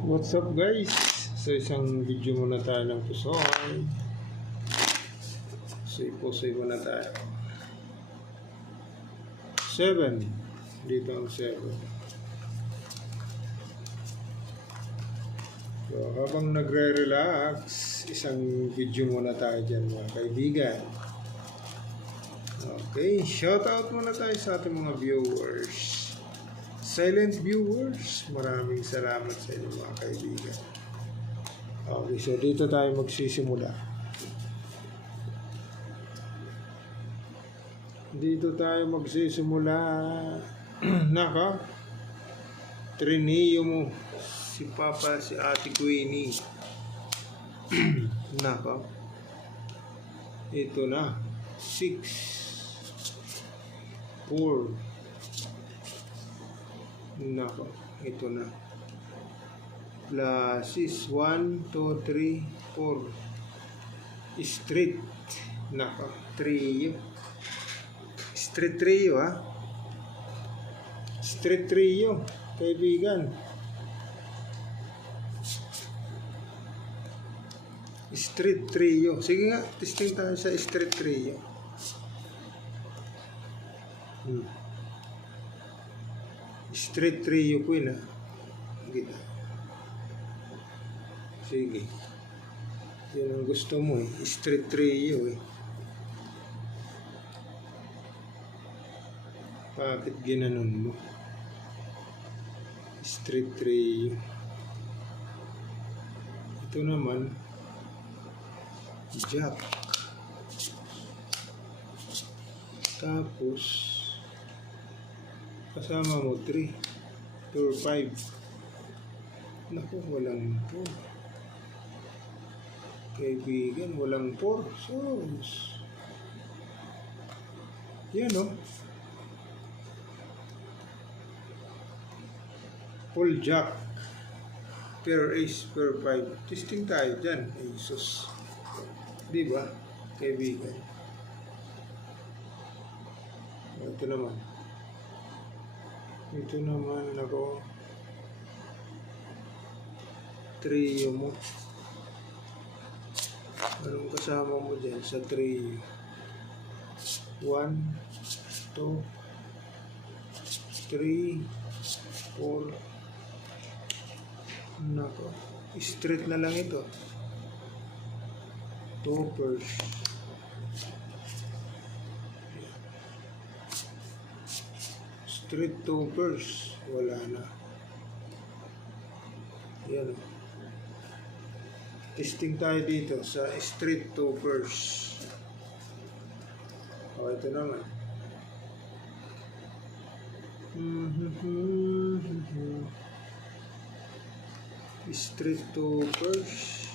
What's up guys? So isang video muna tayo ng pusoy. So ipusoy muna tayo. 7. Dito ang 7. So habang nagre-relax, isang video muna tayo dyan mga kaibigan. Okay, shoutout muna tayo sa ating mga viewers. Silent viewers, maraming salamat sa inyo mga kaibigan. Okay, so dito tayo magsisimula. Naka, trineo mo si Papa, si Ate Queenie. Naka, ito na, 6, 4. Nako, ito na. Plus is 1, 2, 3, 4. Street. Nako, trio. Street trio, ha? Street trio, kaibigan. Street trio. Sige nga, testing tayo sa street trio. Street trio po yun, ha? Sige. Yan ang gusto mo, eh. Street trio, eh. Bakit ginanon mo? Street trio. Ito naman, jack. Tapos, kasama mo 3 or 5. Naku, walang 4. Kaibigan, walang 4. So, yan o. Full jack. Pair ace, pair 5. Testing tayo dyan. Asus. Diba, kaibigan? Ito naman. Ito naman ako, trio mo. Anong kasama mo dyan sa trio? 1, 2, 3, 4. Nako, straight na lang ito. Toppers. Street toppers, wala na. Yan. Testing tayo dito sa street toppers. O, ito naman. Street toppers.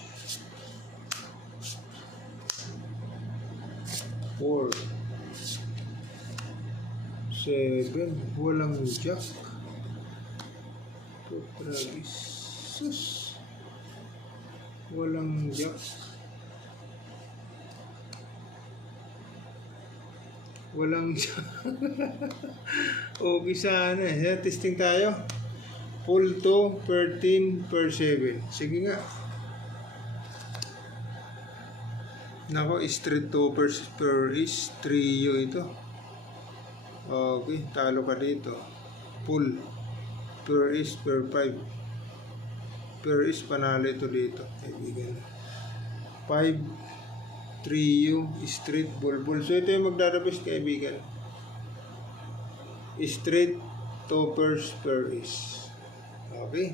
4. 7, walang jack. Tragis. Sus. Walang jack. Walang jack. Okay sana. Testing tayo. Full to, per 10, per 7. Sige nga. Nako, street to per is trio ito. Okay, talo ka dito. Full. Per is per 5. Per is panalo ito dito, kaibigan. 5, trio, street, bulbul. So ito yung magdarabis, kaibigan. Street, toppers, per is. Okay.